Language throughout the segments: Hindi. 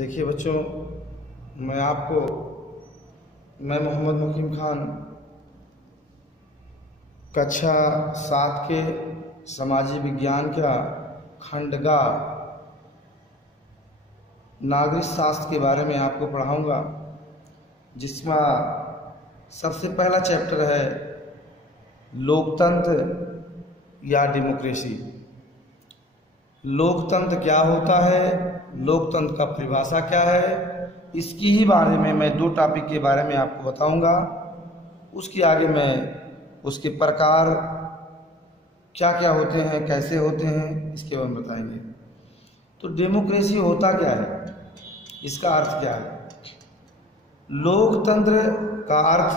देखिए बच्चों, मैं मोहम्मद मुकीम खान कक्षा 7 के सामाजिक विज्ञान का खंडगा नागरिक शास्त्र के बारे में आपको पढ़ाऊंगा, जिसमें सबसे पहला चैप्टर है लोकतंत्र या डेमोक्रेसी। लोकतंत्र क्या होता है, लोकतंत्र का परिभाषा क्या है, इसकी ही बारे में मैं 2 टॉपिक के बारे में आपको बताऊंगा। उसके आगे मैं उसके प्रकार क्या क्या होते हैं, कैसे होते हैं, इसके बारे में बताएंगे। तो डेमोक्रेसी होता क्या है, इसका अर्थ क्या है? लोकतंत्र का अर्थ,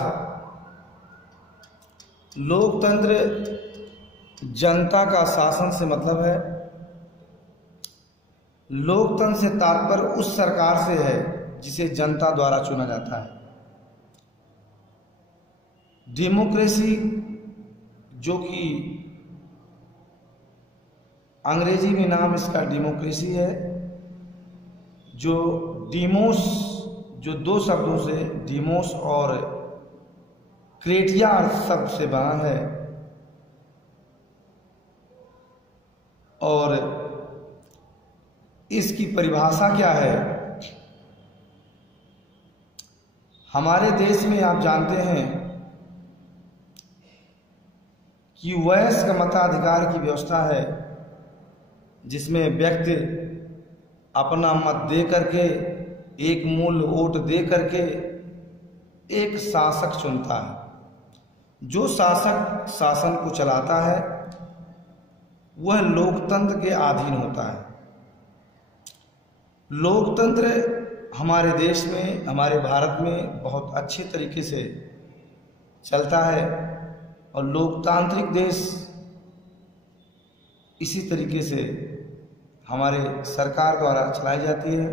लोकतंत्र जनता का शासन से मतलब है। लोकतंत्र से तात्पर्य उस सरकार से है जिसे जनता द्वारा चुना जाता है। डेमोक्रेसी, जो कि अंग्रेजी में नाम इसका डेमोक्रेसी है, जो डीमोस, जो 2 शब्दों से डीमोस और क्रेटिया शब्द से बना है, और इसकी परिभाषा क्या है? हमारे देश में आप जानते हैं कि वयस्क मताधिकार की व्यवस्था है, जिसमें व्यक्ति अपना मत दे करके, एक मूल वोट दे करके एक शासक चुनता है। जो शासक शासन को चलाता है वह लोकतंत्र के अधीन होता है। लोकतंत्र हमारे देश में, हमारे भारत में बहुत अच्छे तरीके से चलता है, और लोकतांत्रिक देश इसी तरीके से हमारे सरकार द्वारा चलाई जाती है।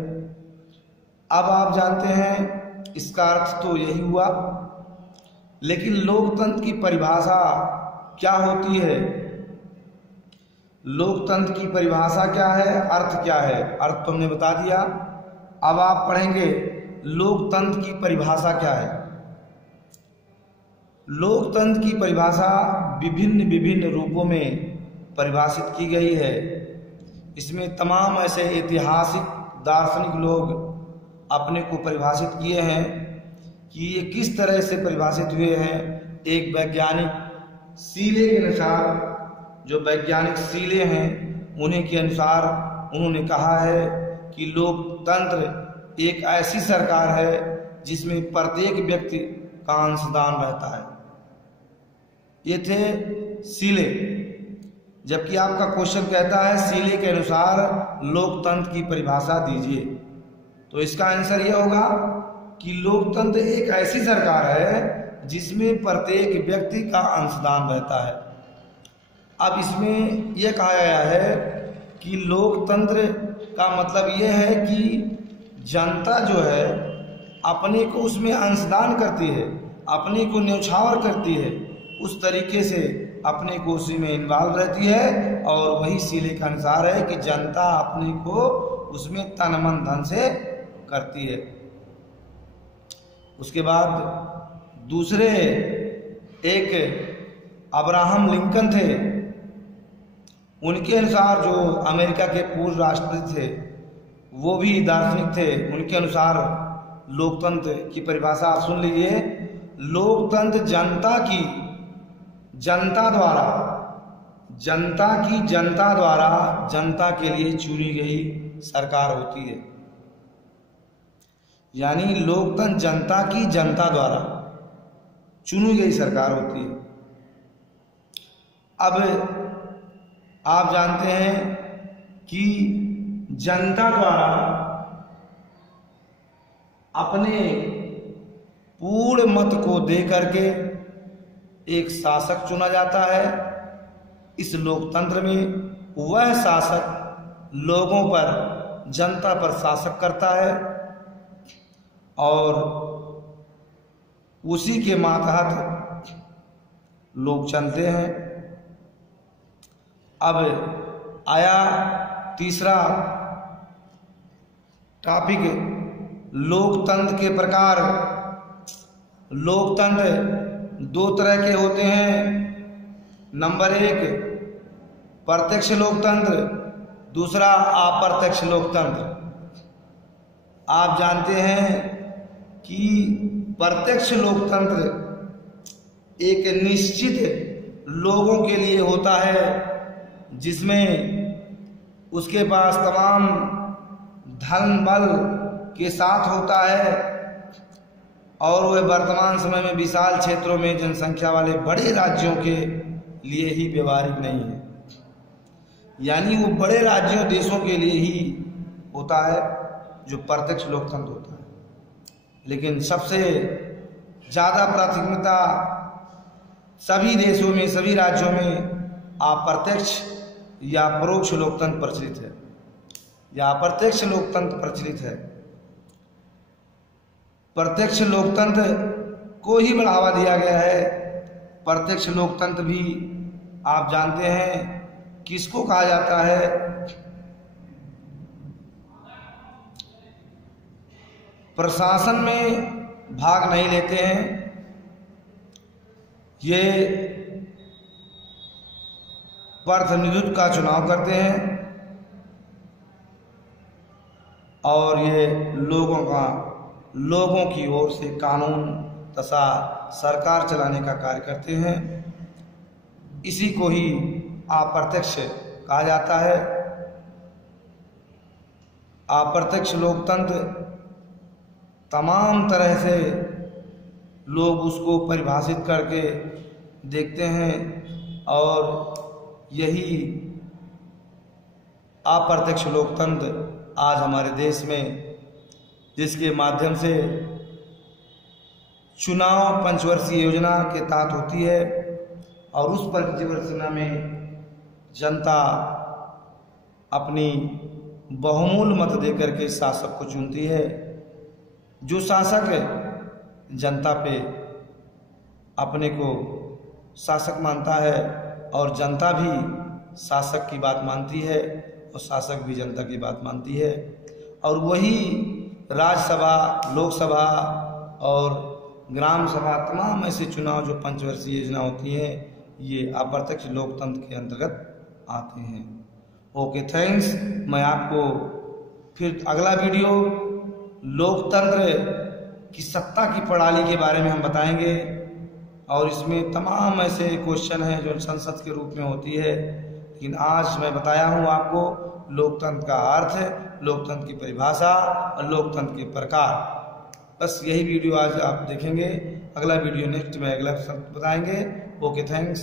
अब आप जानते हैं इसका अर्थ तो यही हुआ, लेकिन लोकतंत्र की परिभाषा क्या होती है? लोकतंत्र की परिभाषा क्या है, अर्थ क्या है? अर्थ तो हमने बता दिया। अब आप पढ़ेंगे लोकतंत्र की परिभाषा क्या है। लोकतंत्र की परिभाषा विभिन्न विभिन्न रूपों में परिभाषित की गई है। इसमें तमाम ऐसे ऐतिहासिक दार्शनिक लोग अपने को परिभाषित किए हैं कि ये किस तरह से परिभाषित हुए हैं। एक वैज्ञानिक सीले के अनुसार, जो वैज्ञानिक सीले हैं उन्हीं के अनुसार उन्होंने कहा है कि लोकतंत्र एक ऐसी सरकार है जिसमें प्रत्येक व्यक्ति का अंशदान रहता है। ये थे सीले। जबकि आपका क्वेश्चन कहता है सीले के अनुसार लोकतंत्र की परिभाषा दीजिए, तो इसका आंसर यह होगा कि लोकतंत्र एक ऐसी सरकार है जिसमें प्रत्येक व्यक्ति का अंशदान रहता है। अब इसमें यह कहा गया है कि लोकतंत्र का मतलब यह है कि जनता जो है अपने को उसमें अंशदान करती है, अपने को न्यौछावर करती है, उस तरीके से अपने को उसी में इन्वॉल्व रहती है। और वही सीले का अनुसार है कि जनता अपने को उसमें तन मन धन से करती है। उसके बाद दूसरे एक अब्राहम लिंकन थे, उनके अनुसार, जो अमेरिका के पूर्व राष्ट्रपति थे, वो भी दार्शनिक थे। उनके अनुसार लोकतंत्र की परिभाषा आप सुन लीजिए। लोकतंत्र जनता द्वारा जनता के लिए चुनी गई सरकार होती है। यानी लोकतंत्र जनता द्वारा चुनी गई सरकार होती है। अब आप जानते हैं कि जनता द्वारा अपने पूर्ण मत को दे करके एक शासक चुना जाता है। इस लोकतंत्र में वह शासक लोगों पर, जनता पर शासक करता है, और उसी के मातहत लोग चलते हैं। अब आया तीसरा टॉपिक लोकतंत्र के प्रकार। लोकतंत्र दो तरह के होते हैं। नंबर 1 प्रत्यक्ष लोकतंत्र, दूसरा अप्रत्यक्ष लोकतंत्र। आप जानते हैं कि प्रत्यक्ष लोकतंत्र एक निश्चित लोगों के लिए होता है, जिसमें उसके पास तमाम धन बल के साथ होता है और वह वर्तमान समय में विशाल क्षेत्रों में जनसंख्या वाले बड़े राज्यों के लिए ही व्यवहारिक नहीं है। यानी वो बड़े राज्यों देशों के लिए ही होता है जो प्रत्यक्ष लोकतंत्र होता है। लेकिन सबसे ज़्यादा प्राथमिकता सभी देशों में, सभी राज्यों में अप्रत्यक्ष या परोक्ष लोकतंत्र प्रचलित है या अप्रत्यक्ष लोकतंत्र प्रचलित है। प्रत्यक्ष लोकतंत्र को ही बढ़ावा दिया गया है। प्रत्यक्ष लोकतंत्र भी आप जानते हैं किसको कहा जाता है? प्रशासन में भाग नहीं लेते हैं, ये प्रतिनिधित्व का चुनाव करते हैं और ये लोगों की ओर से कानून तथा सरकार चलाने का कार्य करते हैं। इसी को ही अप्रत्यक्ष कहा जाता है। अप्रत्यक्ष लोकतंत्र तमाम तरह से लोग उसको परिभाषित करके देखते हैं और यही अप्रत्यक्ष लोकतंत्र आज हमारे देश में, जिसके माध्यम से चुनाव पंचवर्षीय योजना के तहत होती है और उस पंचवर्षीय योजना में जनता अपनी बहुमूल्य मत देकर के शासक को चुनती है। जो शासक जनता पे अपने को शासक मानता है और जनता भी शासक की बात मानती है और शासक भी जनता की बात मानती है, और वही राज्यसभा, लोकसभा और ग्राम सभा तमाम ऐसे चुनाव जो पंचवर्षीय योजना होती हैं, ये अप्रत्यक्ष लोकतंत्र के अंतर्गत आते हैं। Okay, thanks. मैं आपको फिर अगला वीडियो लोकतंत्र की सत्ता की प्रणाली के बारे में हम बताएंगे और इसमें तमाम ऐसे क्वेश्चन हैं जो संसद के रूप में होती है। लेकिन आज मैं बताया हूँ आपको लोकतंत्र का अर्थ, लोकतंत्र की परिभाषा और लोकतंत्र के प्रकार। बस यही वीडियो आज आप देखेंगे। अगला वीडियो नेक्स्ट में अगला बताएंगे। Okay, thanks.